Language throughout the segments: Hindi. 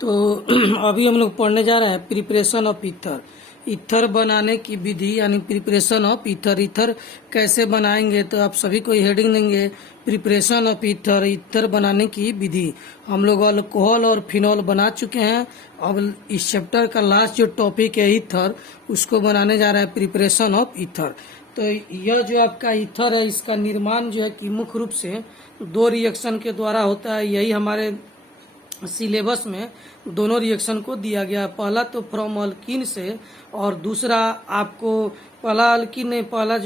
तो अभी हम लोग पढ़ने जा रहे हैं प्रिपरेशन ऑफ ईथर। ईथर बनाने की विधि यानी प्रिपरेशन ऑफ ईथर। ईथर कैसे बनाएंगे, तो आप सभी को हेडिंग देंगे प्रिपरेशन ऑफ ईथर, ईथर बनाने की विधि। हम लोग अल्कोहल और फिनॉल बना चुके हैं। अब इस चैप्टर का लास्ट जो टॉपिक है ईथर, उसको बनाने जा रहा है प्रिपरेशन ऑफ ईथर। तो यह जो आपका ईथर है, इसका निर्माण जो है कि मुख्य रूप से दो रिएक्शन के द्वारा होता है। यही हमारे सिलेबस में दोनों रिएक्शन को दिया गया। पहला तो फ्रॉम अल्कीन से, और दूसरा आपको पहला अल्कीन नहीं, पहला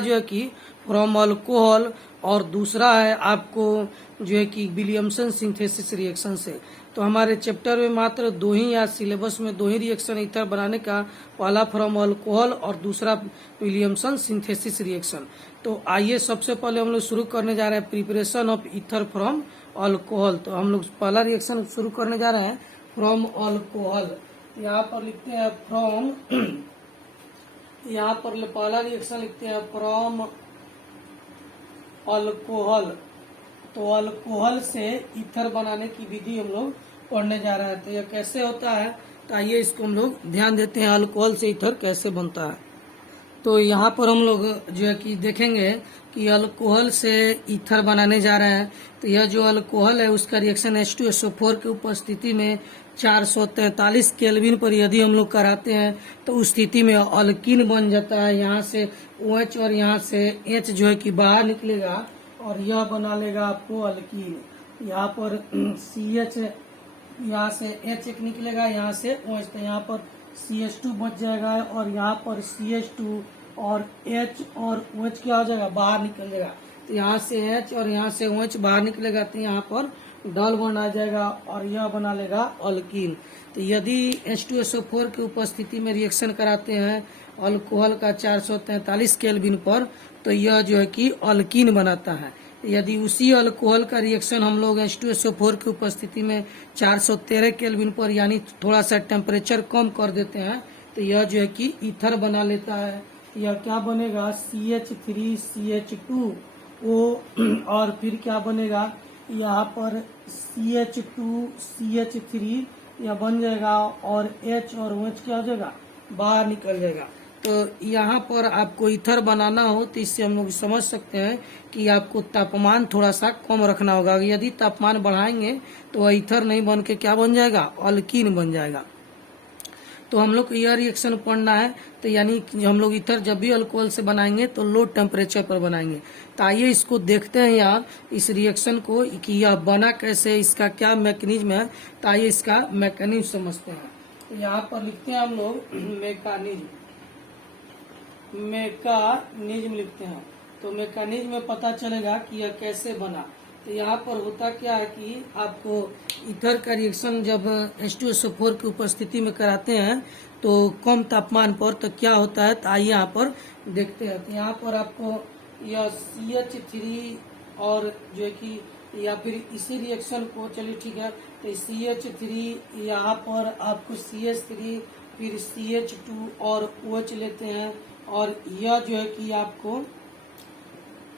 जो है कि फ्रॉम अल्कोहल, और दूसरा है आपको जो है कि विलियमसन सिंथेसिस रिएक्शन से। तो हमारे चैप्टर में मात्र दो ही, या सिलेबस में दो ही रिएक्शन ईथर बनाने का, पहला फ्रॉम अल्कोहल और दूसरा विलियमसन सिंथेसिस रिएक्शन। तो आइए सबसे पहले हम लोग शुरू करने जा रहे हैं preparation of ether from alcohol. तो हम लोग पहला रिएक्शन शुरू करने जा रहे हैं फ्रॉम अल्कोहल। यहाँ पर लिखते हैं फ्रॉम, यहाँ पर पहला रिएक्शन लिखते हैं फ्रॉम अल्कोहल। तो अल्कोहल से ईथर बनाने की विधि हम लोग पढ़ने जा रहे हैं। तो यह कैसे होता है, तो आइए इसको हम लोग ध्यान देते हैं अल्कोहल से ईथर कैसे बनता है। तो यहाँ पर हम लोग जो है कि देखेंगे कि अल्कोहल से ईथर बनाने जा रहे हैं। तो यह जो अल्कोहल है उसका रिएक्शन H2SO4 की उपस्थिति में 443 केल्विन पर यदि हम लोग कराते हैं तो उस स्थिति में अल्कीन बन जाता है। यहाँ से OH और यहाँ से H जो है कि बाहर निकलेगा और यह बना लेगा आपको अल्कीन। यहाँ पर CH, यहाँ से H एक निकलेगा, यहाँ से OH, तो यहाँ पर CH2 बच जाएगा, और यहाँ पर CH2 और H और OH क्या हो जाएगा, बाहर निकल जाएगा। तो यहाँ से H और यहाँ से OH बाहर निकलेगा, तो यहाँ पर डल बन आ जाएगा और यह बना लेगा अल्कीन। तो यदि H2SO4 की उपस्थिति में रिएक्शन कराते हैं अल्कोहल का 443 केल्विन पर, तो यह जो है कि अल्कीन बनाता है। यदि उसी अल्कोहल का रिएक्शन हम लोग H2SO4 की उपस्थिति में 413 केल्विन पर, यानी थोड़ा सा टेम्परेचर कम कर देते हैं, तो यह जो है कि ईथर बना लेता है। यह क्या बनेगा, CH3CH2O, और फिर क्या बनेगा, यहाँ पर CH2CH3 यह बन जाएगा, और H और OH क्या हो जाएगा, बाहर निकल जाएगा। तो यहाँ पर आपको ईथर बनाना हो तो इससे हम लोग समझ सकते हैं कि आपको तापमान थोड़ा सा कम रखना होगा। यदि तापमान बढ़ाएंगे तो ईथर नहीं बन के क्या बन जाएगा, अल्कीन बन जाएगा। तो हम लोग को यह रिएक्शन पढ़ना है। तो यानी हम लोग ईथर जब भी अल्कोहल से बनाएंगे तो लो टेम्परेचर पर बनाएंगे। तो आइए इसको देखते हैं यहाँ इस रिएक्शन को कि यह बना कैसे, इसका क्या मैकेनिज्म है। तो आइए इसका मैकेनिज्म समझते हैं। तो यहाँ पर लिखते हैं हम लोग मैकेनिज्म लिखते हैं। तो मैकेनिज्म में पता चलेगा कि यह कैसे बना। तो यहाँ पर होता क्या है कि आपको ईथर का रिएक्शन जब H2SO4 की उपस्थिति में कराते हैं तो कम तापमान पर, तो क्या होता है, तो आइए यहाँ पर देखते हैं। तो यहाँ पर आपको यह CH3 और जो है कि, या फिर इसी रिएक्शन को, चलिए ठीक है, तो CH3 यहाँ पर आपको CH3 फिर CH2 और OH लेते हैं, और यह जो है कि आपको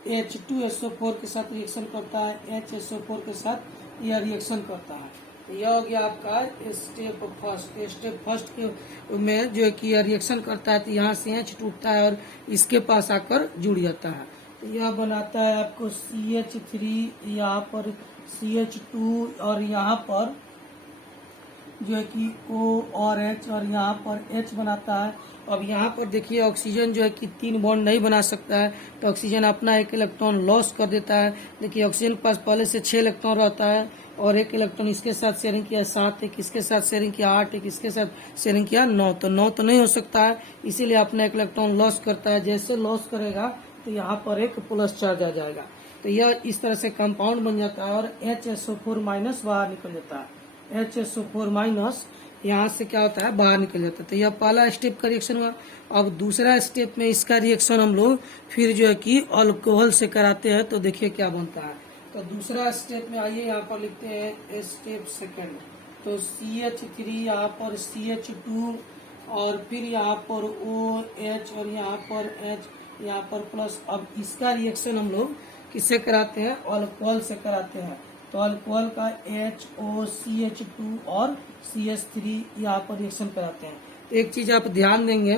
H2SO4 के साथ रिएक्शन करता है, HSO4 के साथ यह रिएक्शन करता है। तो यह हो गया आपका स्टेप फर्स्ट। स्टेप फर्स्ट के में जो है कि यह रिएक्शन करता है, तो यहाँ से H टूटता है और इसके पास आकर जुड़ जाता है। तो यह बनाता है आपको CH3, यहाँ पर CH2, और यहाँ पर जो है कि O और H, और यहाँ पर H बनाता है। अब यहाँ पर देखिए ऑक्सीजन जो है कि 3 बॉन्ड नहीं बना सकता है, तो ऑक्सीजन अपना 1 इलेक्ट्रॉन लॉस कर देता है। देखिए ऑक्सीजन के पास पहले से 6 इलेक्ट्रॉन रहता है, और 1 इलेक्ट्रॉन इसके साथ शेयरिंग किया 7, एक इसके साथ शेयरिंग किया 8, एक इसके साथ शेयरिंग किया 9। तो 9 तो नहीं हो सकता है, इसीलिए अपना 1 इलेक्ट्रॉन लॉस करता है। जैसे लॉस करेगा तो यहाँ पर एक प्लस चार्ज आ जाएगा। तो यह इस तरह से कंपाउंड बन जाता है, और HSO4 माइनस बाहर निकल जाता है। HSO4 माइनस यहाँ से क्या होता है, बाहर निकल जाता है। तो यह पहला स्टेप का रिएक्शन हुआ। अब दूसरा स्टेप में इसका रिएक्शन हम लोग फिर जो है कि अल्कोहल से कराते हैं। तो देखिए क्या बनता है। तो दूसरा स्टेप में आइए यहाँ पर लिखते हैं स्टेप सेकंड। तो CH3, यहाँ पर CH2, और फिर यहाँ पर OH, और यहाँ पर H, यहाँ पर प्लस। अब इसका रिएक्शन हम लोग किससे कराते हैं, अल्कोहल से कराते हैं। तो अल्कोहल का HOCH2 और CH3 यहाँ पर रिएक्शन कराते हैं। तो एक चीज आप ध्यान देंगे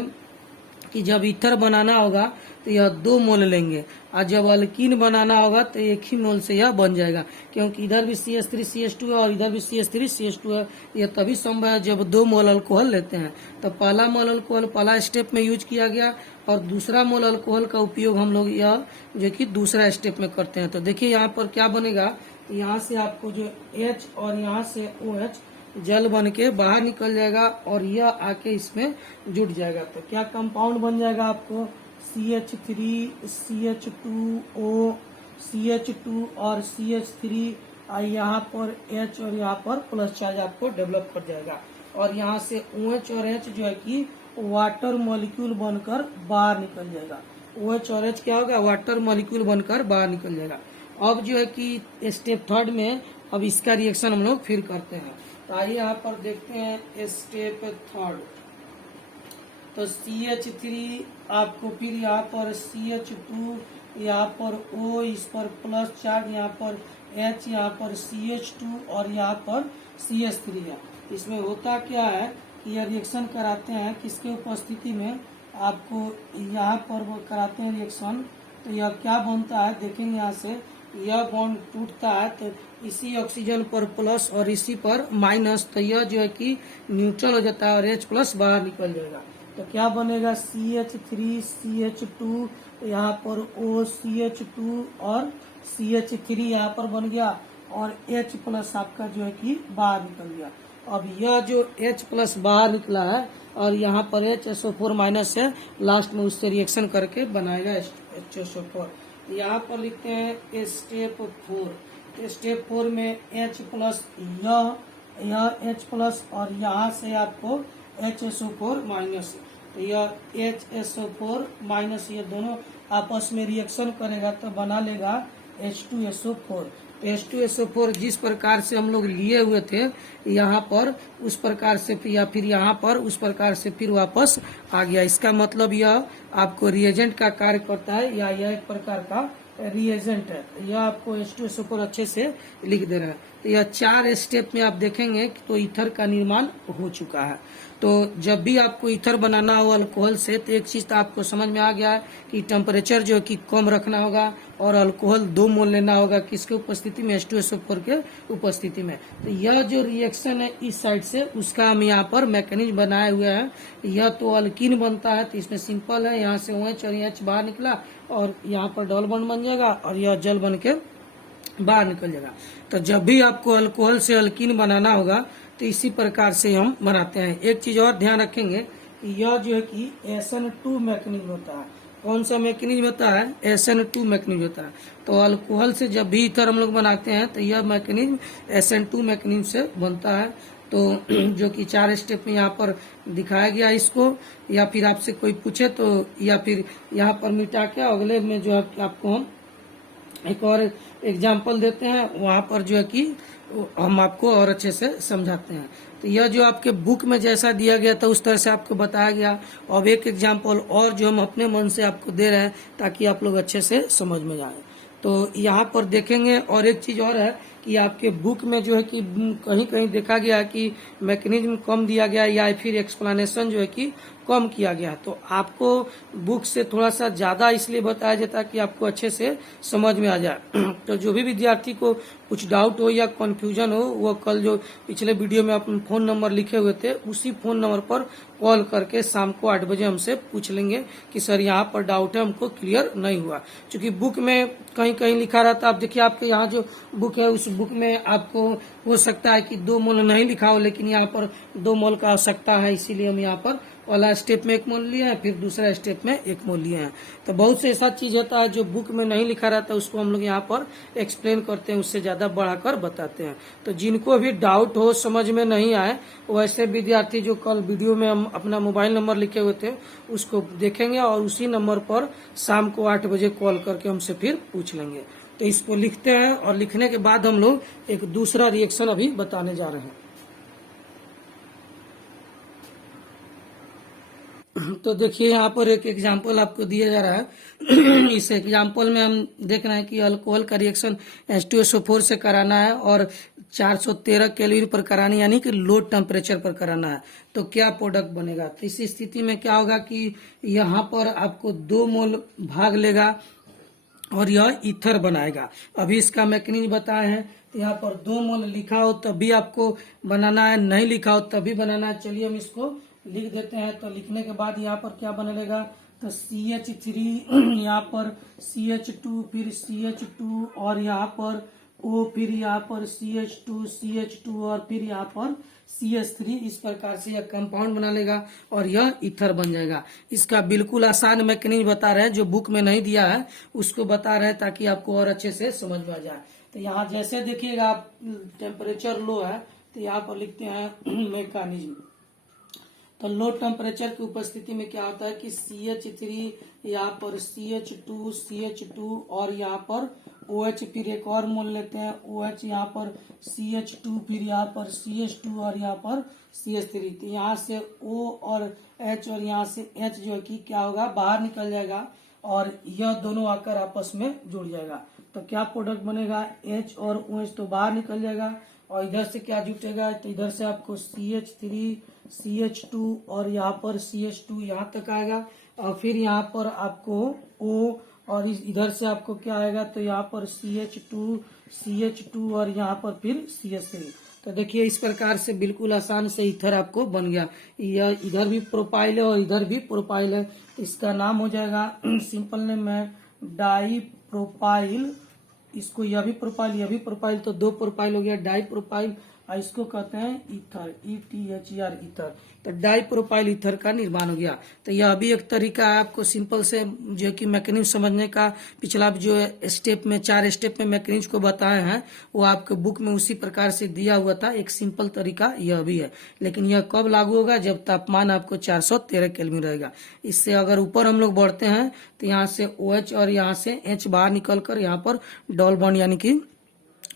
कि जब ईथर बनाना होगा तो यह 2 मोल लेंगे, और जब अल्कीन बनाना होगा तो 1 ही मोल से यह बन जाएगा, क्योंकि इधर भी CH3CH2 है और इधर भी CH3CH2 है। यह तभी संभव है जब 2 मोल अल्कोहल लेते हैं। तो पहला मोल अल्कोहल पहला स्टेप में यूज किया गया, और दूसरा मोल अल्कोहल का उपयोग हम लोग यह जो कि दूसरा स्टेप में करते हैं। तो देखिए यहाँ पर क्या बनेगा, यहाँ से आपको जो H और यहाँ से OH जल बन के बाहर निकल जाएगा और यह आके इसमें जुट जाएगा। तो क्या कंपाउंड बन जाएगा आपको, CH3 CH2O CH2 और CH3, यहाँ पर H और यहाँ पर प्लस चार्ज आपको डेवलप कर जाएगा, और यहाँ से OH और H जो है कि वाटर मॉलिक्यूल बनकर बाहर निकल जाएगा। OH और H क्या होगा, वाटर मॉलिक्यूल बनकर बाहर निकल जाएगा। अब जो है कि स्टेप थर्ड में अब इसका रिएक्शन हम लोग फिर करते हैं। तो आइए यहाँ पर देखते हैं स्टेप थर्ड। तो CH3 आपको फिर यहाँ पर CH2, यहाँ पर O, इस पर प्लस चार्ज, यहाँ पर H, यहाँ पर CH2 और यहाँ पर CH3 है। इसमें होता क्या है कि यह रिएक्शन कराते हैं किसके उपस्थिति में, आपको यहाँ पर वो कराते हैं रिएक्शन। तो यह क्या बनता है देखेंगे, यहाँ से यह बॉन्ड टूटता है तो इसी ऑक्सीजन पर प्लस और इसी पर माइनस, तो यह जो है कि न्यूट्रल हो जाता है और H प्लस बाहर निकल जाएगा। तो क्या बनेगा, CH3 CH2, यहाँ पर OCH2 और CH3 यहाँ पर बन गया, और H प्लस आपका जो है कि बाहर निकल गया। अब यह जो H प्लस बाहर निकला है और यहाँ पर HSO4 माइनस है, लास्ट में उससे रिएक्शन करके बनाएगा HSO4। यहाँ पर लिखते हैं स्टेप 4। स्टेप 4 में H प्लस यह H प्लस और यहाँ से आपको HSO4 माइनस, तो यह HSO4 माइनस ये दोनों आपस में रिएक्शन करेगा तो बना लेगा H2SO4। तो H2SO4 जिस प्रकार से हम लोग लिए हुए थे यहाँ पर, उस प्रकार से या फिर यहाँ पर उस प्रकार से फिर वापस आ गया। इसका मतलब यह आपको रिएजेंट का कार्य करता है, या यह एक प्रकार का रिएजेंट है। यह आपको H2SO4 अच्छे से लिख दे रहा है। तो यह 4 स्टेप में आप देखेंगे तो ईथर का निर्माण हो चुका है। तो जब भी आपको ईथर बनाना हो अल्कोहल से, तो एक चीज तो आपको समझ में आ गया है कि टेम्परेचर जो है कि कम रखना होगा और अल्कोहल 2 मोल लेना होगा, किसके उपस्थिति में, H2SO4 के उपस्थिति में। तो यह जो रिएक्शन है इस साइड से, उसका हम यहाँ पर मैकेनिज्म बनाए हुए हैं। यह तो अल्कीन बनता है, तो इसमें सिंपल है, यहाँ से OH और H बाहर निकला और यहाँ पर डबल बॉन्ड बन जाएगा और यह जल बन के बाहर निकल जाएगा। तो जब भी आपको अल्कोहल से अल्कीन बनाना होगा तो इसी प्रकार से हम बनाते हैं। एक चीज और ध्यान रखेंगे कि यह जो है कि SN2 मैकेनिज्म होता है। कौन सा मैकेनिज्म होता है, SN2 मैकेनिज्म होता है। तो अल्कोहल से जब भी ईथर हम लोग बनाते हैं तो यह मैकेनिज्म SN2 मैकेनिज्म से बनता है। तो जो कि 4 स्टेप में यहाँ पर दिखाया गया इसको, या फिर आपसे कोई पूछे तो, या फिर यहाँ पर मिटा के अगले में जो है आपको हम एक और एग्जाम्पल देते हैं, वहाँ पर जो है कि हम आपको और अच्छे से समझाते हैं। तो यह जो आपके बुक में जैसा दिया गया था उस तरह से आपको बताया गया। अब एक एग्जाम्पल और जो हम अपने मन से आपको दे रहे हैं ताकि आप लोग अच्छे से समझ में जाए। तो यहाँ पर देखेंगे, और एक चीज और है कि आपके बुक में जो है कि कहीं कहीं देखा गया कि मैकेनिज्म कम दिया गया या फिर एक्सप्लेनेशन जो है कि कम किया गया। तो आपको बुक से थोड़ा सा ज्यादा इसलिए बताया जाता है कि आपको अच्छे से समझ में आ जाए। तो जो भी विद्यार्थी को कुछ डाउट हो या कंफ्यूजन हो, वो कल जो पिछले वीडियो में अपने फोन नंबर लिखे हुए थे उसी फोन नंबर पर कॉल करके शाम को 8 बजे हमसे पूछ लेंगे कि सर यहाँ पर डाउट है, हमको क्लियर नहीं हुआ। क्योंकि बुक में कहीं कहीं लिखा रहता है, आप देखिए आपके यहाँ जो बुक है उस बुक में आपको हो सकता है कि 2 मोल नहीं लिखा हो, लेकिन यहाँ पर 2 मोल का आवश्यकता है, इसीलिए हम यहाँ पर पहला स्टेप में 1 मोल लिए हैं, फिर दूसरा स्टेप में 1 मोल लिए हैं। तो बहुत से ऐसा चीज होता है जो बुक में नहीं लिखा रहता है, उसको हम लोग यहाँ पर एक्सप्लेन करते हैं, उससे ज्यादा बढ़ाकर बताते हैं। तो जिनको भी डाउट हो, समझ में नहीं आए, वैसे विद्यार्थी जो कल वीडियो में हम अपना मोबाइल नंबर लिखे हुए थे उसको देखेंगे और उसी नंबर पर शाम को 8 बजे कॉल करके हमसे फिर पूछ लेंगे। तो इसको लिखते हैं और लिखने के बाद हम लोग एक दूसरा रिएक्शन अभी बताने जा रहे हैं। तो देखिए यहाँ पर एक एग्जाम्पल आपको दिया जा रहा है। इस एग्जाम्पल में हम देख रहे हैं कि अल्कोहल का रिएक्शन H2SO4 से कराना है और 413 केल्विन पर कराना है, यानी कि लो टेम्परेचर पर कराना है। तो क्या प्रोडक्ट बनेगा? तो इस स्थिति में क्या होगा कि यहाँ पर आपको 2 मोल भाग लेगा और यह ईथर बनाएगा। अभी इसका मैकेनिज्म बताए हैं। तो यहाँ पर 2 मोल लिखा हो तभी आपको बनाना है, नहीं लिखा हो तभी बनाना है। चलिए हम इसको लिख देते हैं। तो लिखने के बाद यहाँ पर क्या बनेगा? तो CH3 यहाँ पर CH2, फिर CH2 और यहाँ पर O, फिर यहाँ पर CH2 और फिर यहाँ पर CH3। इस प्रकार से यह कंपाउंड बना लेगा और यह ईथर बन जाएगा। इसका बिल्कुल आसान मैकेनिज्म बता रहे हैं, जो बुक में नहीं दिया है उसको बता रहे हैं ताकि आपको और अच्छे से समझ में आ जाए। तो यहाँ जैसे देखिएगा आप टेम्परेचर लो है तो यहाँ पर लिखते हैं मैकेनिज्म। तो लो टेम्परेचर की उपस्थिति में क्या होता है कि CH3 यहाँ पर CH2 और यहाँ पर OH, फिर एक और मोल लेते हैं OH, यहाँ पर CH2, फिर यहाँ पर CH2 और यहाँ पर CH3। तो यहाँ से O और H और यहाँ से H जो है कि क्या होगा, बाहर निकल जाएगा और यह दोनों आकर आपस में जुड़ जाएगा। तो क्या प्रोडक्ट बनेगा? H और OH तो बाहर निकल जाएगा और इधर से क्या जुटेगा? तो इधर से आपको CH3, CH2 और यहाँ पर CH2 यहाँ तक आएगा और फिर यहाँ पर आपको O और इधर से आपको क्या आएगा? तो यहाँ पर CH2 और यहाँ पर फिर CH3। तो देखिए इस प्रकार से बिल्कुल आसान से ईथर आपको बन गया। यह इधर भी प्रोपाइल है और इधर भी प्रोपाइल है। इसका नाम हो जाएगा, सिंपल नेम है डाई प्रोपाइल। इसको यह भी प्रोपाइल, तो 2 प्रोपाइल हो गया डाई प्रोपाइल। और इसको कहते हैं ईथर, ETHER, ईथर। तो डाई प्रोपाइल ईथर का निर्माण हो गया। तो यह भी एक तरीका है आपको सिंपल से जो कि मैकेनिज्म समझने का। पिछला जो स्टेप में 4 स्टेप में मैकेनिज्म को बताए हैं वो आपके बुक में उसी प्रकार से दिया हुआ था। एक सिंपल तरीका यह भी है, लेकिन यह कब लागू होगा? जब तापमान आपको 413 केल्विन रहेगा। इससे अगर ऊपर हम लोग बढ़ते हैं तो यहाँ से OH और यहाँ से H बाहर निकल कर यहाँ पर डबल बॉन्ड यानी कि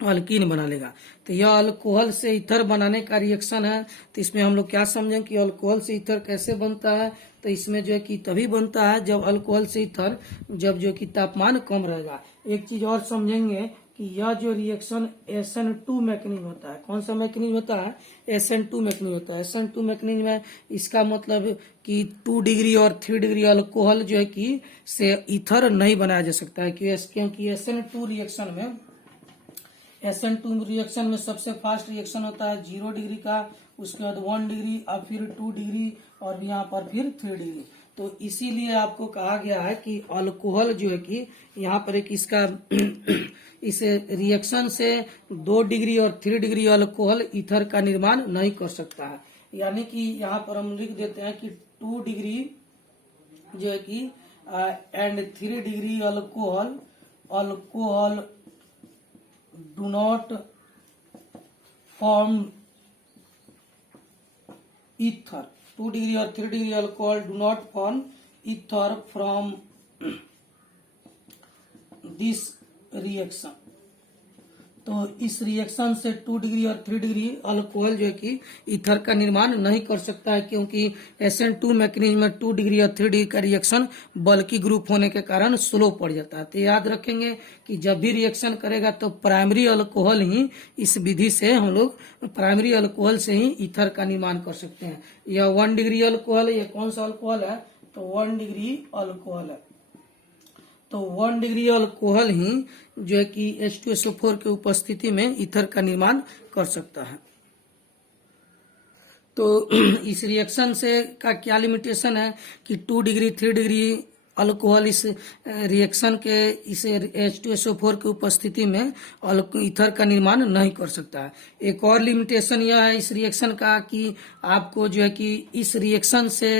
अल्कीन बना लेगा। तो यह अल्कोहल से ईथर बनाने का रिएक्शन है। तो इसमें हम लोग क्या समझें कि अल्कोहल से ईथर कैसे बनता है? तो इसमें जो है कि तभी बनता है जब अल्कोहल से ईथर, जब जो कि तापमान कम रहेगा। एक चीज और समझेंगे कि यह जो रिएक्शन SN2 मैकेनिज्म होता है। कौन सा मैकेनिज्म होता है? SN2 मैकेनिज्म होता है। SN2 मैकेनिज्म में इसका मतलब कि 2 डिग्री और 3 डिग्री अल्कोहल जो है कि से ईथर नहीं बनाया जा सकता है, क्योंकि SN2 रिएक्शन में सबसे फास्ट रिएक्शन होता है 0 डिग्री का, उसके बाद 1 डिग्री और फिर 2 डिग्री और यहाँ पर फिर 3 डिग्री। तो इसीलिए आपको कहा गया है कि अल्कोहल जो है कि यहाँ पर एक इसका इस रिएक्शन से 2 डिग्री और 3 डिग्री अल्कोहल ईथर का निर्माण नहीं कर सकता है। यानी कि यहाँ पर हम लिख देते हैं कि 2 डिग्री जो है कि and 3 degree alcohol do not form ether. 2 degree or 3 degree alcohol do not form ether from this reaction. तो इस रिएक्शन से 2 डिग्री और 3 डिग्री अल्कोहल जो है कि ईथर का निर्माण नहीं कर सकता है, क्योंकि SN2 मैकेनिज्म में 2 डिग्री और 3 डिग्री का रिएक्शन बल्कि ग्रुप होने के कारण स्लो पड़ जाता है। तो याद रखेंगे कि जब भी रिएक्शन करेगा तो प्राइमरी अल्कोहल ही, इस विधि से हम लोग प्राइमरी अल्कोहल से ही ईथर का निर्माण कर सकते हैं। यह 1 डिग्री अल्कोहल है। यह कौन सा अल्कोहल है? तो 1 डिग्री अल्कोहल है। तो 1 डिग्री अल्कोहल ही जो है कि H2SO4 के उपस्थिति में ईथर का निर्माण कर सकता है। तो इस रिएक्शन से का क्या लिमिटेशन है कि 2 डिग्री 3 डिग्री अल्कोहल इस रिएक्शन के इस H2SO4 की उपस्थिति में ईथर का निर्माण नहीं कर सकता है। एक और लिमिटेशन यह है इस रिएक्शन का कि आपको जो है कि इस रिएक्शन से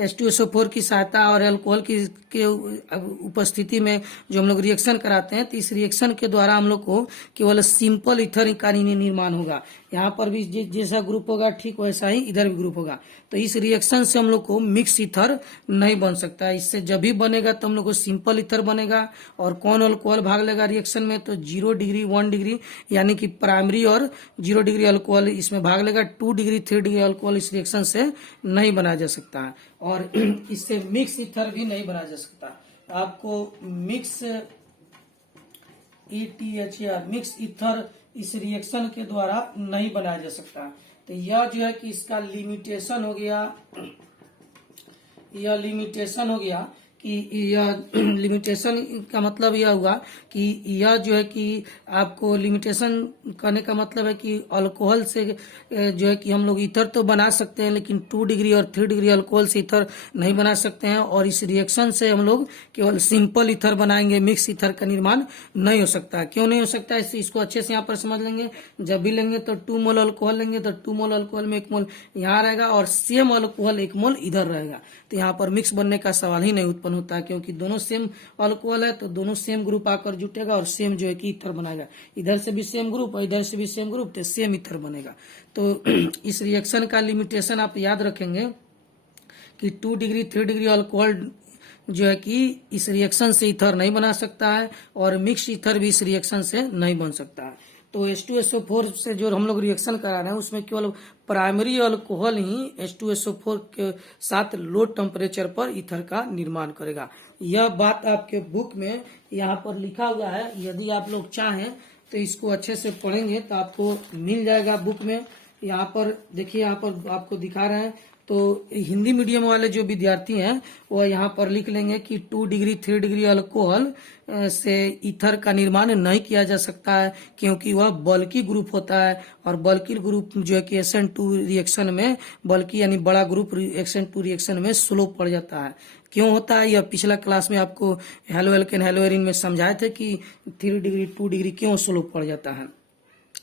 H2SO4 की सहायता और अल्कोहल की के उपस्थिति में जो हम लोग रिएक्शन कराते हैं, तो इस रिएक्शन के द्वारा हम लोग को केवल सिंपल ईथर का निर्माण होगा। यहाँ पर भी जैसा ग्रुप होगा ठीक वैसा ही इधर भी ग्रुप होगा। तो इस रिएक्शन से हम लोग को मिक्स ईथर नहीं बन सकता है। इससे जब भी बनेगा तो हम लोग को सिंपल ईथर बनेगा। और कौन अल्कोहल भाग लेगा रिएक्शन में, तो 0 डिग्री 1 डिग्री यानी कि प्राइमरी और 0 डिग्री अल्कोहल इसमें भाग लेगा। 2 डिग्री 3 डिग्री अल्कोहल इस रिएक्शन से नहीं बनाया जा सकता है। और इससे मिक्स ईथर भी नहीं बनाया जा सकता। आपको मिक्स ETHR मिक्स ईथर इस रिएक्शन के द्वारा नहीं बनाया जा सकता। तो यह जो है कि इसका लिमिटेशन हो गया, यह लिमिटेशन हो गया कि यह लिमिटेशन का मतलब यह हुआ कि यह जो है कि आपको लिमिटेशन करने का मतलब है कि अल्कोहल से जो है कि हम लोग ईथर तो बना सकते हैं, लेकिन 2 डिग्री और 3 डिग्री अल्कोहल से ईथर नहीं बना सकते हैं। और इस रिएक्शन से हम लोग केवल सिंपल ईथर बनाएंगे, मिक्स ईथर का निर्माण नहीं हो सकता। क्यों नहीं हो सकता, इसको अच्छे से यहाँ पर समझ लेंगे। जब भी लेंगे तो 2 मोल अल्कोहल लेंगे तो 2 मोल अल्कोहल में 1 मोल यहाँ रहेगा और सेम अल्कोहल 1 मोल इधर रहेगा। तो यहाँ पर मिक्स बनने का सवाल ही नहीं उत्पन्न होता है, क्योंकि दोनों सेम अल्कोहल है तो दोनों सेम ग्रुप आकर जुटेगा और सेम जो है कि ईथर बनाएगा। इधर से भी सेम ग्रुप और इधर से भी सेम ग्रुप, तो सेम ईथर बनेगा। तो इस रिएक्शन का लिमिटेशन आप याद रखेंगे कि 2 डिग्री 3 डिग्री अल्कोहल जो है कि इस रिएक्शन से ईथर नहीं बना सकता है और मिक्स ईथर भी इस रिएक्शन से नहीं बन सकता है। तो H2SO4 से जो हम लोग रिएक्शन करा रहे हैं उसमें केवल प्राइमरी अल्कोहल ही H2SO4 के साथ लो टेम्परेचर पर ईथर का निर्माण करेगा। यह बात आपके बुक में यहाँ पर लिखा हुआ है। यदि आप लोग चाहें तो इसको अच्छे से पढ़ेंगे तो आपको मिल जाएगा बुक में। यहाँ पर देखिए, यहाँ पर आपको दिखा रहे हैं। तो हिंदी मीडियम वाले जो विद्यार्थी हैं वह यहाँ पर लिख लेंगे कि 2 डिग्री 3 डिग्री अल्कोहल से ईथर का निर्माण नहीं किया जा सकता है, क्योंकि वह बल्की ग्रुप होता है। और बल्की ग्रुप जो है कि SN2 रिएक्शन में, बल्की यानी बड़ा ग्रुप SN2 रिएक्शन में स्लो पड़ जाता है। क्यों होता है, यह पिछला क्लास में आपको हेलो एल्केन हेलो एरिन में समझाए थे कि 3 डिग्री 2 डिग्री क्यों स्लो पड़ जाता है।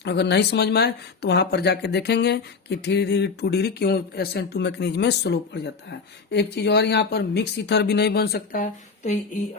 अगर नहीं समझ में आए तो वहां पर जाके देखेंगे कि 3 डिग्री 2 डिग्री क्यों SN2 मैकेनिज्म में स्लो पड़ जाता है। एक चीज और, यहाँ पर मिक्स ईथर भी नहीं बन सकता है। तो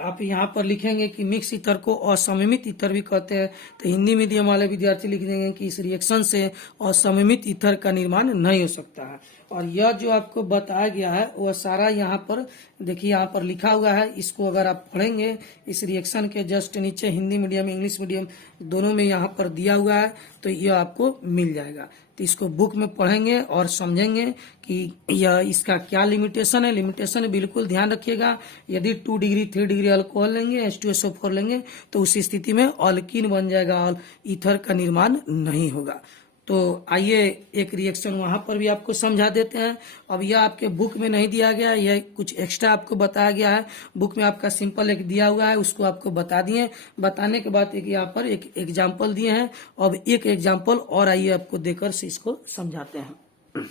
आप यहाँ पर लिखेंगे कि मिक्स ईथर को असममित ईथर भी कहते हैं। तो हिंदी मीडियम वाले विद्यार्थी लिख देंगे कि इस रिएक्शन से असममित ईथर का निर्माण नहीं हो सकता है। और यह जो आपको बताया गया है वह सारा यहाँ पर देखिए, यहाँ पर लिखा हुआ है। इसको अगर आप पढ़ेंगे इस रिएक्शन के जस्ट नीचे हिंदी मीडियम इंग्लिश मीडियम दोनों में यहाँ पर दिया हुआ है, तो यह आपको मिल जाएगा। तो इसको बुक में पढ़ेंगे और समझेंगे कि यह इसका क्या लिमिटेशन है। लिमिटेशन बिल्कुल ध्यान रखिएगा। यदि 2 डिग्री 3 डिग्री अल्कोहल लेंगे, H2SO4 लेंगे, तो उस स्थिति में अल्कीन बन जाएगा और ईथर का निर्माण नहीं होगा। तो आइए एक रिएक्शन वहां पर भी आपको समझा देते हैं। अब यह आपके बुक में नहीं दिया गया, यह कुछ एक्स्ट्रा आपको बताया गया है। बुक में आपका सिंपल एक दिया हुआ है, उसको आपको बता दिए। बताने के बाद एक यहाँ पर एक एग्जाम्पल दिए हैं। अब एक एग्जाम्पल और आइए आपको देकर से इसको समझाते हैं।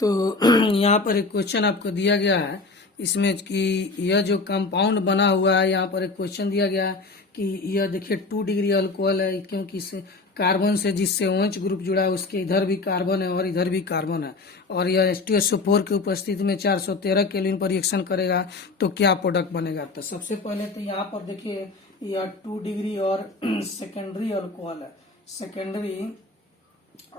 तो यहाँ पर एक क्वेश्चन आपको दिया गया है इसमें कि यह जो कंपाउंड बना हुआ है, यहाँ पर एक क्वेश्चन दिया गया है कि यह देखिए 2 डिग्री अल्कोहल है, क्योंकि इसे कार्बन से जिससे OH ग्रुप जुड़ा है उसके इधर भी कार्बन है और इधर भी कार्बन है। और यह H2SO4 की उपस्थिति में 413 केल्विन पर रिएक्शन करेगा तो क्या प्रोडक्ट बनेगा। तो सबसे पहले तो यहाँ पर देखिए यह 2 डिग्री और सेकेंडरी अल्कोहल है, सेकेंडरी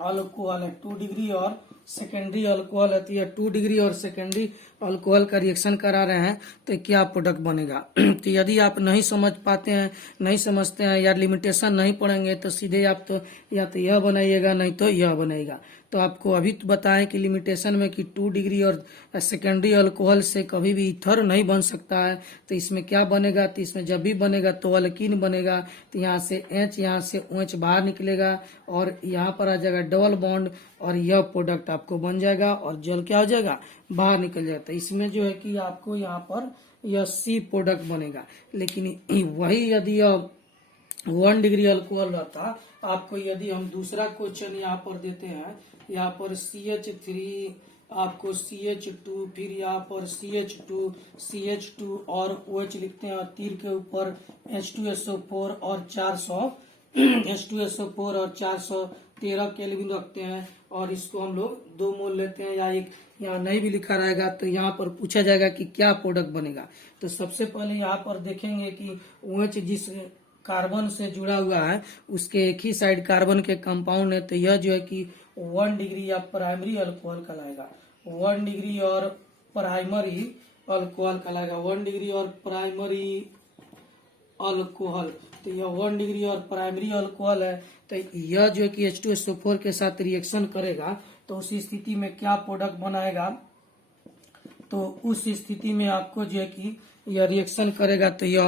अल्कोहल है 2 डिग्री और सेकेंडरी अल्कोहल है। तो यह 2 डिग्री और सेकेंडरी अल्कोहल का रिएक्शन करा रहे हैं तो क्या प्रोडक्ट बनेगा। तो यदि आप नहीं समझ पाते हैं, नहीं समझते हैं या लिमिटेशन नहीं पढ़ेंगे तो सीधे आप तो या तो यह बनाइएगा नहीं तो यह बनाएगा। तो आपको अभी तो बताएं कि लिमिटेशन में कि 2 डिग्री और सेकेंडरी अल्कोहल से कभी भी ईथर नहीं बन सकता है। तो इसमें क्या बनेगा, तो इसमें जब भी बनेगा तो अल्कीन बनेगा। तो यहाँ से H, यहाँ से OH बाहर निकलेगा और यहाँ पर आ जाएगा डबल बॉन्ड और यह प्रोडक्ट आपको बन जाएगा और जल क्या हो जाएगा, बाहर निकल जाता है। इसमें जो है कि आपको यहाँ पर यह C प्रोडक्ट बनेगा। लेकिन वही यदि 1 डिग्री अल्कोहल रहता, आपको यदि हम दूसरा क्वेश्चन यहाँ पर देते हैं, यहाँ पर CH3 आपको CH2, फिर यहाँ पर CH2 और OH लिखते हैं और तीर के ऊपर H2SO4 और 400 H2SO4 और 413 केल्विन रखते हैं और इसको हम लोग 2 मोल लेते हैं या एक यहाँ नहीं भी लिखा रहेगा तो यहाँ पर पूछा जाएगा कि क्या प्रोडक्ट बनेगा। तो सबसे पहले यहाँ पर देखेंगे कि OH जिस कार्बन से जुड़ा हुआ है, उसके एक ही साइड कार्बन के कंपाउंड है, तो यह जो है कि 1 डिग्री या प्राइमरी अल्कोहल कहलाएगा। 1 डिग्री और प्राइमरी अल्कोहल कहलाएगा। 1 डिग्री और प्राइमरी अल्कोहल, तो यह 1 डिग्री और प्राइमरी अल्कोहल है। तो यह जो है कि H2SO4 के साथ रिएक्शन करेगा, तो उस स्थिति में क्या प्रोडक्ट बनाएगा, तो उस स्थिति में आपको जो है कि यह रिएक्शन करेगा, तो यह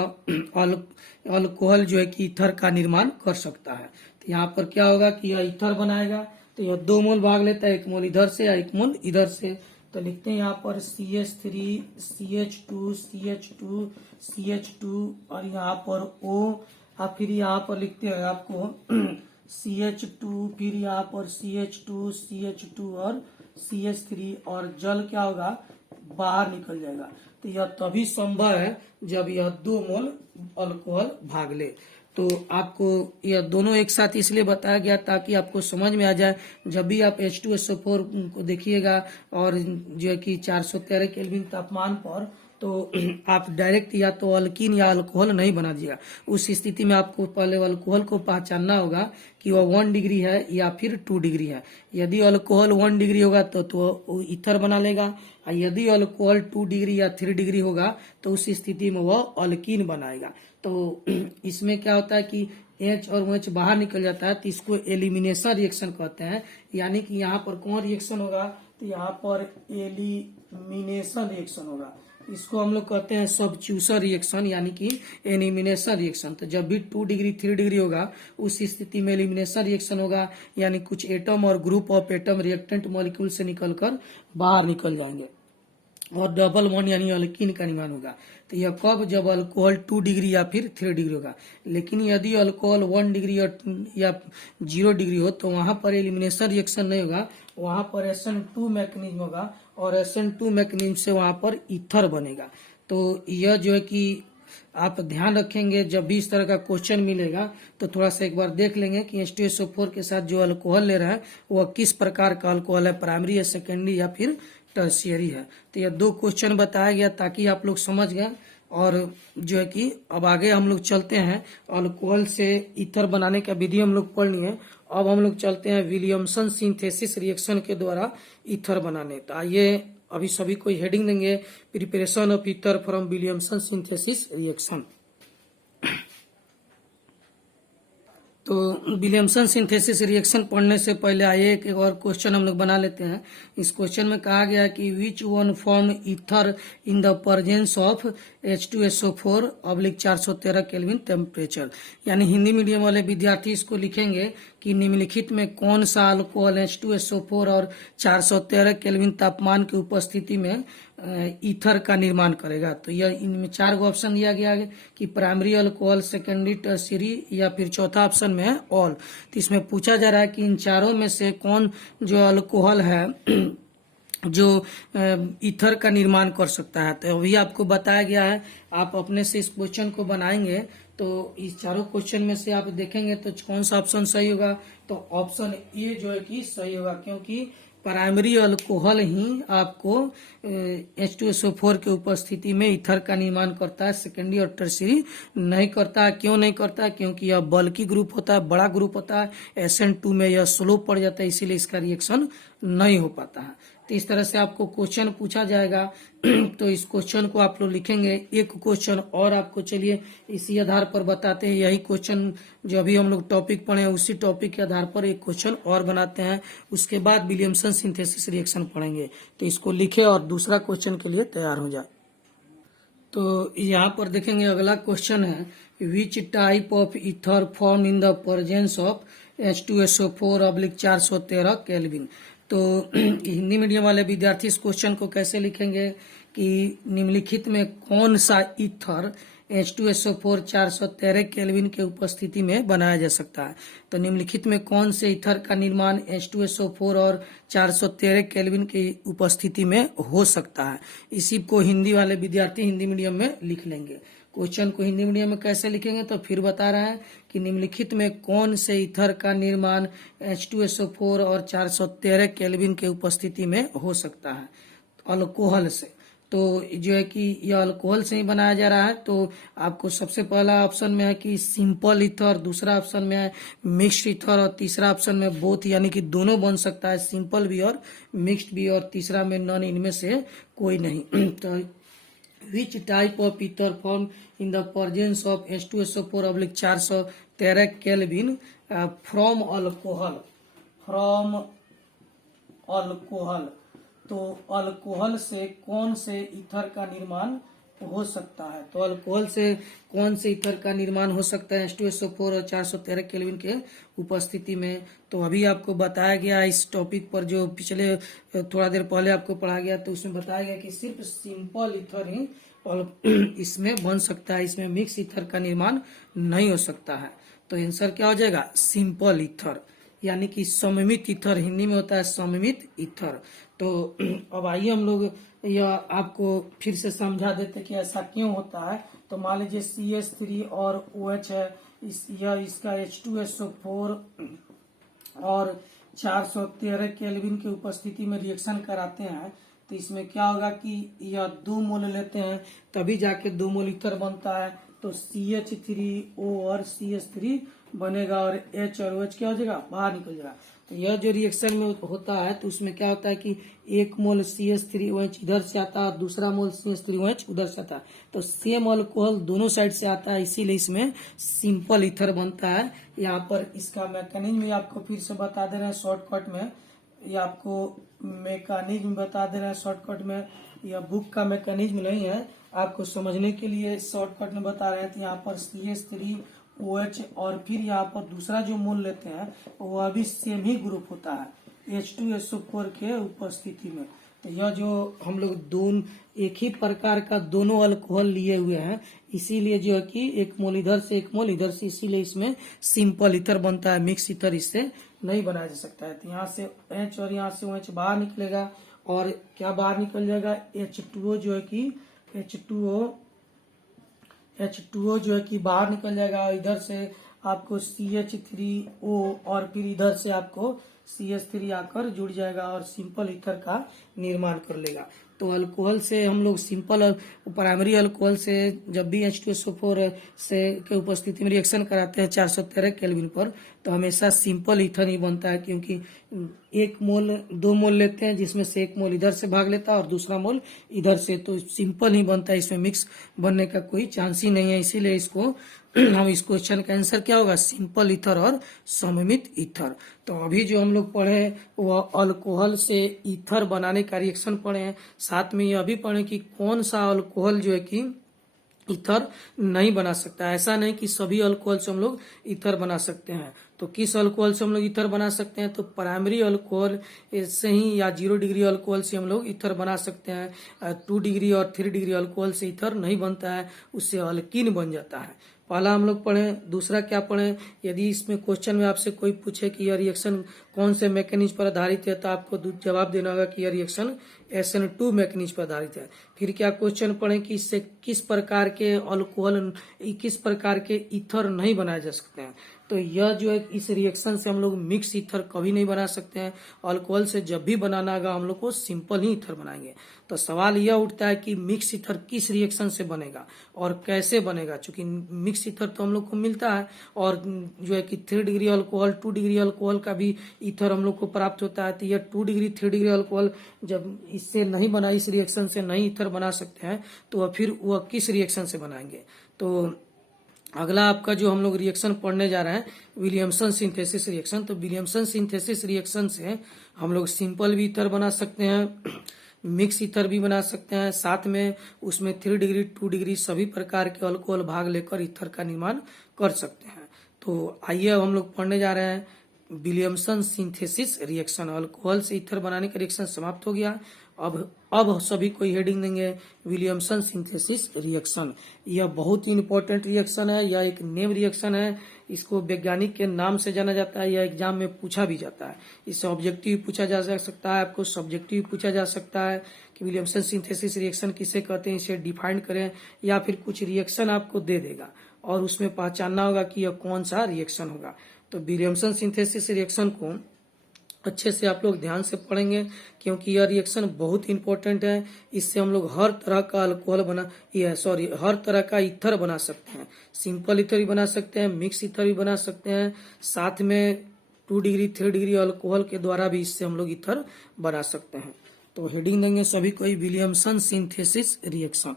अल्कोहल जो है कि ईथर का निर्माण कर सकता है। तो यहाँ पर क्या होगा कि यह ईथर बनाएगा, तो यह 2 मोल भाग लेता है, 1 मोल इधर से या 1 मोल इधर से। तो लिखते हैं यहाँ पर CH3 CH2 CH2 CH2 और यहाँ पर O, और फिर यहाँ पर लिखते हैं आपको CH2, फिर यहाँ पर CH2 CH2 और CH3, और जल क्या होगा, बाहर निकल जाएगा। तो यह तभी संभव है जब यह 2 मोल अल्कोहल भाग ले। तो आपको यह दोनों एक साथ इसलिए बताया गया ताकि आपको समझ में आ जाए। जब भी आप H2SO4 को देखिएगा और जो है कि 413 केल्विन तापमान पर, तो आप डायरेक्ट या तो अल्कीन या अल्कोहल नहीं बना दीजिएगा। उस स्थिति में आपको पहले अल्कोहल को पहचानना होगा कि वह 1 डिग्री है या फिर 2 डिग्री है। यदि अल्कोहल 1 डिग्री होगा तो ईथर बना लेगा, और यदि अल्कोहल 2 डिग्री या 3 डिग्री होगा तो उस स्थिति में वह अल्कीन बनाएगा। तो इसमें क्या होता है कि H और OH बाहर निकल जाता है, तो इसको एलिमिनेशन रिएक्शन कहते हैं। यानी कि यहाँ पर कौन रिएक्शन होगा, तो यहाँ पर एलिमिनेशन रिएक्शन होगा। इसको हम लोग कहते हैं सब्स्टिट्यूशन रिएक्शन, यानी कि एलिमिनेशन रिएक्शन। तो जब भी 2 डिग्री 3 डिग्री होगा उस स्थिति में एलिमिनेशन रिएक्शन होगा, यानी कुछ एटम और group of atom reactant molecule से निकलकर बाहर निकल जाएंगे और डबल बॉन्ड यानी अल्कीन का निर्माण होगा। तो यह कब, जब अल्कोहल 2 डिग्री या फिर 3 डिग्री होगा। लेकिन यदि अल्कोहल 1 डिग्री या 0 डिग्री हो तो वहां पर एलिमिनेशन रिएक्शन नहीं होगा, वहां पर SN2 मैकेनिज्म होगा, और SN2 मैकेनिज्म से वहां पर ईथर बनेगा। तो यह जो है कि आप ध्यान रखेंगे, जब भी इस तरह का क्वेश्चन मिलेगा तो थोड़ा सा एक बार देख लेंगे कि H2SO4 के साथ जो अल्कोहल ले रहा है वह किस प्रकार का अल्कोहल है, प्राइमरी या सेकेंडरी या फिर टर्शियरी है। तो ये 2 क्वेश्चन बताया गया ताकि आप लोग समझ गए। और जो है कि अब आगे हम लोग चलते हैं, अल्कोहल से ईथर बनाने का विधि हम लोग पढ़ लिए। अब हम लोग चलते हैं विलियमसन सिंथेसिस रिएक्शन के द्वारा ईथर बनाने। तो आइए अभी सभी को हेडिंग देंगे, preparation of ether from Williamson synthesis reaction. तो विलियमसन सिंथेसिस रिएक्शन पढ़ने से पहले आइए एक और क्वेश्चन हम लोग बना लेते हैं। इस क्वेश्चन में कहा गया कि which one form ether in the presence of H2SO4 / 413 kelvin temperature. यानी हिंदी मीडियम वाले विद्यार्थी इसको लिखेंगे कि निम्नलिखित में कौन सा अल्कोहल H2SO4 और 413 केल्विन तापमान की उपस्थिति में ईथर का निर्माण करेगा। तो यह इनमें 4 गो ऑप्शन दिया गया है कि प्राइमरी अल्कोहल, सेकेंडरी, टर्शियरी, या फिर चौथा ऑप्शन में है ऑल। तो इसमें पूछा जा रहा है कि इन चारों में से कौन जो अल्कोहल है जो ईथर का निर्माण कर सकता है। तो अभी आपको बताया गया है, आप अपने से इस क्वेश्चन को बनाएंगे। तो इस चारों क्वेश्चन में से आप देखेंगे तो कौन सा ऑप्शन सही होगा, तो ऑप्शन ए जो है कि सही होगा, क्योंकि प्राइमरी अल्कोहल ही आपको H2SO4 के उपस्थिति में ईथर का निर्माण करता है, सेकेंडरी और टर्शियरी नहीं करता है। क्यों नहीं करता है, क्योंकि यह बल्की ग्रुप होता है, बड़ा ग्रुप होता है। SN2 में यह स्लो पड़ जाता है, इसीलिए इसका रिएक्शन नहीं हो पाता है। तो इस तरह से आपको क्वेश्चन पूछा जाएगा। तो इस क्वेश्चन को आप लोग लिखेंगे। एक क्वेश्चन और आपको चलिए इसी आधार पर बताते हैं। यही क्वेश्चन जो अभी हम लोग टॉपिक पढ़े हैं उसी टॉपिक के आधार पर एक क्वेश्चन और बनाते हैं, उसके बाद विलियमसन सिंथेसिस रिएक्शन पढ़ेंगे। तो इसको लिखे और दूसरा क्वेश्चन के लिए तैयार हो जाए। तो यहाँ पर देखेंगे अगला क्वेश्चन है, which type of ether form in the presence of H2SO4 / 413 kelvin. तो हिंदी मीडियम वाले विद्यार्थी इस क्वेश्चन को कैसे लिखेंगे कि निम्नलिखित में कौन सा ईथर H2SO4 413 केल्विन के उपस्थिति में बनाया जा सकता है। तो निम्नलिखित में कौन से ईथर का निर्माण H2SO4 और 413 केल्विन की उपस्थिति में हो सकता है। इसी को हिंदी वाले विद्यार्थी हिंदी मीडियम में लिख लेंगे। क्वेश्चन को हिंदी मीडियम में कैसे लिखेंगे, तो फिर बता रहा है कि निम्नलिखित में कौन से ईथर का निर्माण H2SO4 और 413 केल्विन के उपस्थिति में हो सकता है अल्कोहल से। तो जो है कि यह अल्कोहल से ही बनाया जा रहा है। तो आपको सबसे पहला ऑप्शन में है कि सिंपल ईथर, दूसरा ऑप्शन में है मिक्स्ड ईथर और तीसरा ऑप्शन में बोथ, यानी कि दोनों बन सकता है, सिंपल भी और मिक्स्ड भी, और तीसरा में नॉन, इनमें से कोई नहीं। तो which type of ether form in the presence of H2SO4/413 Kelvin from alcohol. तो अल्कोहल से कौन से ईथर का निर्माण हो सकता है? तो अल्कोहल से कौन से ईथर का निर्माण हो सकता है H2SO4 और 413 केल्विन के उपस्थिति में? तो अभी आपको बताया गया इस टॉपिक पर, जो पिछले थोड़ा देर पहले आपको पढ़ा गया, तो उसमें बताया गया कि सिर्फ सिंपल ईथर ही इसमें बन सकता है, इसमें मिक्स ईथर का निर्माण नहीं हो सकता है। तो आंसर क्या हो जाएगा? सिंपल ईथर, यानी कि सममित ईथर, हिंदी में होता है सममित ईथर। तो अब आइए हम लोग यह आपको फिर से समझा देते कि ऐसा क्यों होता है। तो मान लीजिए CH3 और OH है, यह इसका H2SO4 और 413 केल्विन की उपस्थिति में रिएक्शन कराते हैं। तो इसमें क्या होगा कि यह 2 मोल लेते हैं, तभी जाके 2 मोल ईथर बनता है। तो CH3O और CH3 बनेगा और H और OH क्या हो जाएगा? बाहर निकल जाएगा। तो यह जो रिएक्शन में होता है, तो उसमें क्या होता है कि 1 मोल CH3OH इधर से आता है और दूसरा मोल CH3OH उधर से आता है। तो सेम अल्कोहल दोनों साइड से आता है, इसीलिए इसमें सिंपल ईथर बनता है। यहाँ पर इसका मैकेनिज्म भी आपको फिर से बता दे रहे हैं शॉर्टकट में, ये आपको मैकेनिज्म बता दे रहे हैं शॉर्टकट में, यह बुक का मैकेनिज्म नहीं है, आपको समझने के लिए शॉर्टकट में बता रहे हैं। तो यहाँ पर CH3OH और फिर यहाँ पर दूसरा जो मोल लेते हैं वह भी सेम ही ग्रुप होता है H2SO4 के उपस्थिति में। तो यह जो हम लोग दोनों एक ही प्रकार का दोनों अल्कोहल लिए हुए हैं, इसीलिए जो है कि 1 मोल इधर से 1 मोल इधर से, इसीलिए इसमें सिंपल ईथर बनता है, मिक्स ईथर इससे नहीं बनाया जा सकता है। तो यहाँ से H और यहाँ से OH बाहर निकलेगा, और क्या बाहर निकल जाएगा? H2O जो है कि H2O जो है कि बाहर निकल जाएगा, और इधर से आपको CH3O और फिर इधर से आपको CH3 आकर जुड़ जाएगा और सिंपल ईथर का निर्माण कर लेगा। तो अल्कोहल से हम लोग सिंपल प्राइमरी अल्कोहल से जब भी H2SO4 से के उपस्थिति में रिएक्शन कराते हैं 413 केल्विन पर, तो हमेशा सिंपल ईथर ही बनता है, क्योंकि 2 मोल लेते हैं, जिसमें से 1 मोल इधर से भाग लेता है और दूसरा मोल इधर से, तो सिंपल ही बनता है, इसमें मिक्स बनने का कोई चांस ही नहीं है। इसीलिए इसको हम इस क्वेश्चन का आंसर क्या होगा? सिंपल ईथर और सममित ईथर। तो अभी जो हम लोग पढ़े वह अल्कोहल से ईथर बनाने का रिएक्शन पढ़े हैं, साथ में यह भी पढ़े कि कौन सा अल्कोहल जो है कि ईथर नहीं बना सकता है। ऐसा नहीं कि सभी अल्कोहल से हम लोग ईथर बना सकते हैं। तो किस अल्कोहल से हम लोग ईथर बना सकते हैं? तो प्राइमरी अल्कोहल से ही या 0 डिग्री अल्कोहल से हम लोग ईथर बना सकते हैं। 2 डिग्री और 3 डिग्री अल्कोहल से ईथर नहीं बनता है, उससे अल्कीन बन जाता है। पहला हम लोग पढ़े। दूसरा क्या पढ़े? यदि इसमें क्वेश्चन में आपसे कोई पूछे कि यह रिएक्शन कौन से मैकेनिज्म पर आधारित है, तो आपको जवाब देना होगा कि यह रिएक्शन SN2 मैकेनिज्म पर आधारित है। फिर क्या क्वेश्चन पढ़े कि इससे किस प्रकार के अल्कोहल, किस प्रकार के ईथर नहीं बनाए जा सकते हैं। तो यह जो है, इस रिएक्शन से हम लोग मिक्स ईथर कभी नहीं बना सकते हैं। अल्कोहल से जब भी बनाना होगा हम लोग को सिंपल ही ईथर बनाएंगे। तो सवाल यह उठता है कि मिक्स ईथर किस रिएक्शन से बनेगा और कैसे बनेगा, चूंकि मिक्स ईथर तो हम लोग को मिलता है, और जो है कि 3 डिग्री अल्कोहल 2 डिग्री अल्कोहल का भी ईथर हम लोग को प्राप्त होता है। तो यह 2 डिग्री 3 डिग्री अल्कोहल जब इससे नहीं बना, इस रिएक्शन से नहीं ईथर बना सकते हैं, तो फिर वह किस रिएक्शन से बनाएंगे? तो अगला आपका जो हम लोग रिएक्शन पढ़ने जा रहे हैं, विलियमसन सिंथेसिस रिएक्शन। तो विलियमसन सिंथेसिस रिएक्शन से हम लोग सिंपल भी ईथर बना सकते हैं, मिक्स ईथर भी बना सकते हैं, साथ में उसमें 3 डिग्री 2 डिग्री सभी प्रकार के अल्कोहल भाग लेकर ईथर का निर्माण कर सकते हैं। तो आइए अब हम लोग पढ़ने जा रहे हैं विलियमसन सिंथेसिस रिएक्शन। अल्कोहल से ईथर बनाने का रिएक्शन समाप्त हो गया। अब सभी को हेडिंग देंगे विलियमसन सिंथेसिस रिएक्शन। यह बहुत ही इंपॉर्टेंट रिएक्शन है, यह एक नेम रिएक्शन है, इसको वैज्ञानिक के नाम से जाना जाता है। यह एग्जाम में पूछा भी जाता है, इससे ऑब्जेक्टिव पूछा जा सकता है, आपको सब्जेक्टिव पूछा जा सकता है कि विलियमसन सिंथेसिस रिएक्शन किसे कहते हैं, इसे डिफाइन करें, या फिर कुछ रिएक्शन आपको दे देगा और उसमें पहचानना होगा कि यह कौन सा रिएक्शन होगा। तो विलियमसन सिंथेसिस रिएक्शन को अच्छे से आप लोग ध्यान से पढ़ेंगे, क्योंकि यह रिएक्शन बहुत इंपॉर्टेंट है। इससे हम लोग हर तरह का अल्कोहल हर तरह का ईथर बना सकते हैं। सिंपल ईथर भी बना सकते हैं, मिक्स ईथर भी बना सकते हैं, साथ में 2 डिग्री 3 डिग्री अल्कोहल के द्वारा भी इससे हम लोग ईथर बना सकते हैं। तो हेडिंग देंगे सभी को विलियमसन सिंथेसिस रिएक्शन।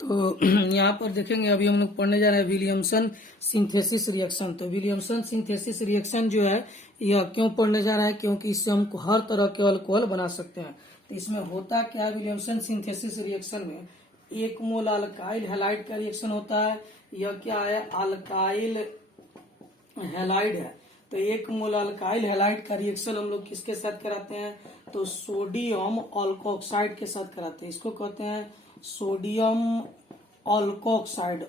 तो यहाँ पर देखेंगे, अभी हम लोग पढ़ने जा रहे हैं विलियमसन सिंथेसिस रिएक्शन। तो विलियमसन सिंथेसिस रिएक्शन जो है यह क्यों पढ़ने जा रहा है, क्योंकि इससे हम हर तरह के अल्कोहल बना सकते हैं। तो इसमें होता क्या है, विलियमसन सिंथेसिस रिएक्शन में 1 मोल अल्काइल हैलाइड का रिएक्शन होता है। यह क्या है, अल्काइल हैलाइड है। तो 1 मोल अल्काइल हैलाइड का रिएक्शन हम लोग किसके साथ कराते हैं, तो सोडियम अल्कोक्साइड के साथ कराते हैं। इसको कहते हैं सोडियम अल्कोक्साइड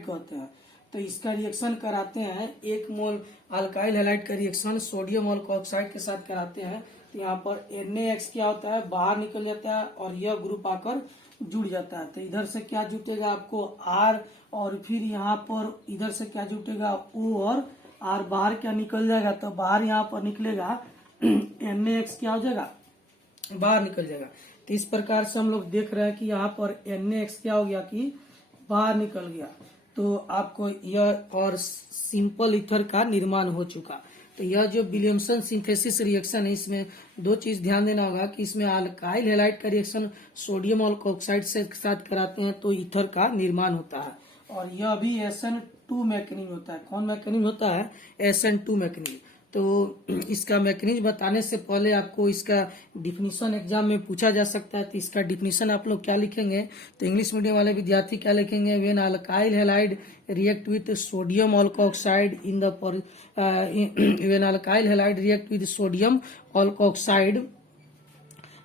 कहते हैं। तो इसका रिएक्शन कराते हैं, 1 मोल अल्काइल हैलाइड का रिएक्शन सोडियम अल्कोक्साइड के साथ कराते हैं। तो यहाँ पर NaX क्या होता है, बाहर निकल जाता है और यह ग्रुप आकर जुड़ जाता है। तो इधर से क्या जुटेगा आपको R, और फिर यहाँ पर इधर से क्या जुटेगा O, और R बाहर क्या निकल जाएगा, तो बाहर यहाँ पर निकलेगा NaX क्या हो जाएगा, बाहर निकल जाएगा। तो इस प्रकार से हम लोग देख रहे हैं कि यहाँ पर NaX क्या हो गया कि बाहर निकल गया। तो आपको यह और सिंपल ईथर का निर्माण हो चुका। तो यह जो विलियमसन सिंथेसिस रिएक्शन है, इसमें 2 चीज ध्यान देना होगा कि इसमें अल्काइल हैलाइड का रिएक्शन सोडियम अल्कोक्साइड से साथ कराते हैं तो ईथर का निर्माण होता है। और यह भी SN2 मैकेनिज्म होता है। कौन मैकेनिज्म होता है, SN2 मैकेनिज्म। तो इसका मैकेनिज्म बताने से पहले आपको इसका डिफिनीशन एग्जाम में पूछा जा सकता है। तो इसका डिफिनीशन आप लोग क्या लिखेंगे, तो इंग्लिश मीडियम वाले विद्यार्थी क्या लिखेंगे, when alkyl halide react with sodium alkoxide in the when alkyl halide react with sodium alkoxide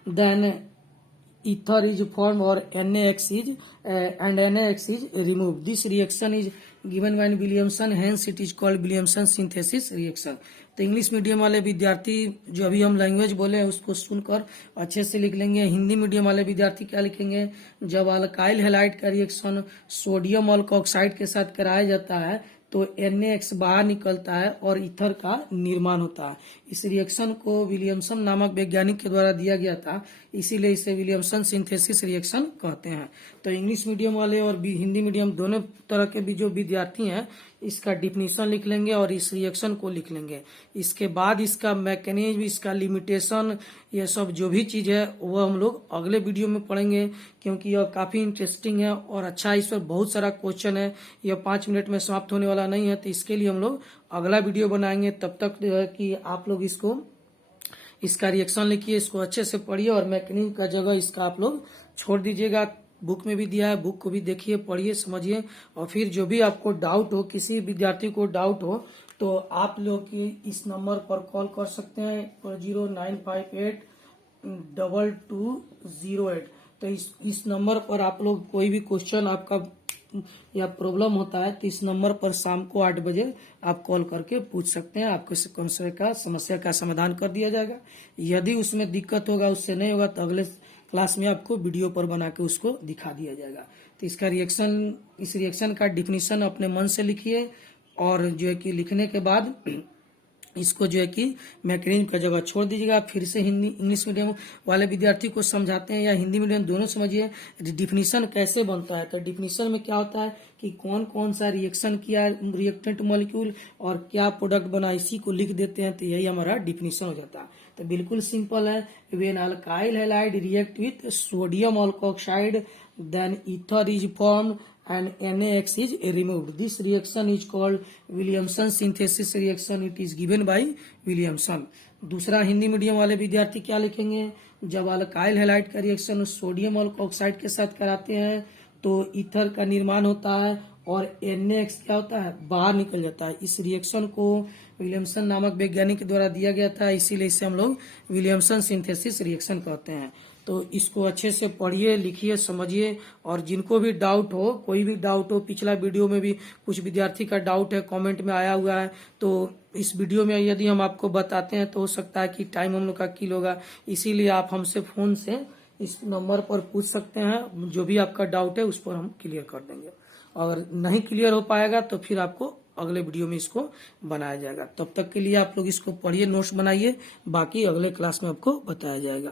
then ether is formed or NaX is removed. This reaction is given by Williamson, hence it is called Williamson synthesis reaction. तो इंग्लिश मीडियम वाले विद्यार्थी जो अभी हम लैंग्वेज बोले हैं उसको सुनकर अच्छे से लिख लेंगे। हिंदी मीडियम वाले विद्यार्थी क्या लिखेंगे, जब अल्काइल हैलाइड का रिएक्शन सोडियम अल्कोक्साइड के साथ कराया जाता है तो NaX बाहर निकलता है और ईथर का निर्माण होता है। इस रिएक्शन को विलियमसन नामक वैज्ञानिक के द्वारा दिया गया था, इसीलिए इसे विलियमसन सिंथेसिस रिएक्शन कहते हैं। तो इंग्लिश मीडियम वाले और हिंदी मीडियम दोनों तरह के भी जो विद्यार्थी हैं इसका डिफिनीशन लिख लेंगे और इस रिएक्शन को लिख लेंगे। इसके बाद इसका मैकेनिज्म, इसका लिमिटेशन, ये सब जो भी चीज है वो हम लोग अगले वीडियो में पढ़ेंगे, क्योंकि यह काफी इंटरेस्टिंग है और अच्छा, इस पर बहुत सारा क्वेश्चन है। यह 5 मिनट में समाप्त होने वाला नहीं है, तो इसके लिए हम लोग अगला वीडियो बनाएंगे। तब तक जो है कि आप लोग इसका रिएक्शन लिखिए, इसको अच्छे से पढ़िए और मैकेनिज्म का जगह इसका आप लोग छोड़ दीजिएगा। बुक में भी दिया है, बुक को भी देखिए, पढ़िए, समझिए। और फिर जो भी आपको डाउट हो, किसी विद्यार्थी को डाउट हो, तो आप लोग इस नंबर पर कॉल कर सकते हैं 09582208। तो इस नंबर पर आप लोग कोई भी क्वेश्चन आपका या प्रॉब्लम होता है तो इस नंबर पर शाम को 8 बजे आप कॉल करके पूछ सकते हैं। आपको समस्या का समाधान कर दिया जाएगा। यदि उसमें दिक्कत होगा, उससे नहीं होगा, तो अगले क्लास में आपको वीडियो पर बना के उसको दिखा दिया जाएगा। तो इस रिएक्शन का डिफिनीशन अपने मन से लिखिए और जो है कि लिखने के बाद इसको जो है कि मैकेनिज्म का जगह छोड़ दीजिएगा। फिर से इंग्लिश मीडियम वाले विद्यार्थी को समझाते हैं या हिंदी मीडियम दोनों समझिए डिफिनीशन कैसे बनता है। तो डिफिनीशन में क्या होता है कि कौन कौन सा रिएक्शन किया रिएक्टेंट मॉलिक्यूल और क्या प्रोडक्ट बना, इसी को लिख देते हैं, तो यही हमारा डिफिनीशन हो जाता है। तो बिल्कुल सिंपल है, when alkyl halide react with sodium alkoxide then ether is formed and NaX is removed. This reaction is called Williamson synthesis reaction. It is given by Williamson. दूसरा, हिंदी मीडियम वाले विद्यार्थी क्या लिखेंगे, जब अल्काइल हैलाइड का रिएक्शन सोडियम अल्कोक्साइड के साथ कराते हैं तो ईथर का निर्माण होता है और NaX क्या होता है, बाहर निकल जाता है। इस रिएक्शन को विलियमसन नामक वैज्ञानिक के द्वारा दिया गया था, इसीलिए इसे हम लोग विलियमसन सिंथेसिस रिएक्शन कहते हैं। तो इसको अच्छे से पढ़िए, लिखिए, समझिए। और जिनको भी डाउट हो, कोई भी डाउट हो, पिछला वीडियो में भी कुछ विद्यार्थी का डाउट है, कमेंट में आया हुआ है, तो इस वीडियो में यदि हम आपको बताते हैं तो हो सकता है कि टाइम हम लोग का किल होगा, इसीलिए आप हमसे फोन से इस नंबर पर पूछ सकते हैं। जो भी आपका डाउट है उस पर हम क्लियर कर देंगे। अगर नहीं क्लियर हो पाएगा तो फिर आपको अगले वीडियो में इसको बनाया जाएगा। तब तक के लिए आप लोग इसको पढ़िए, नोट्स बनाइए, बाकी अगले क्लास में आपको बताया जाएगा।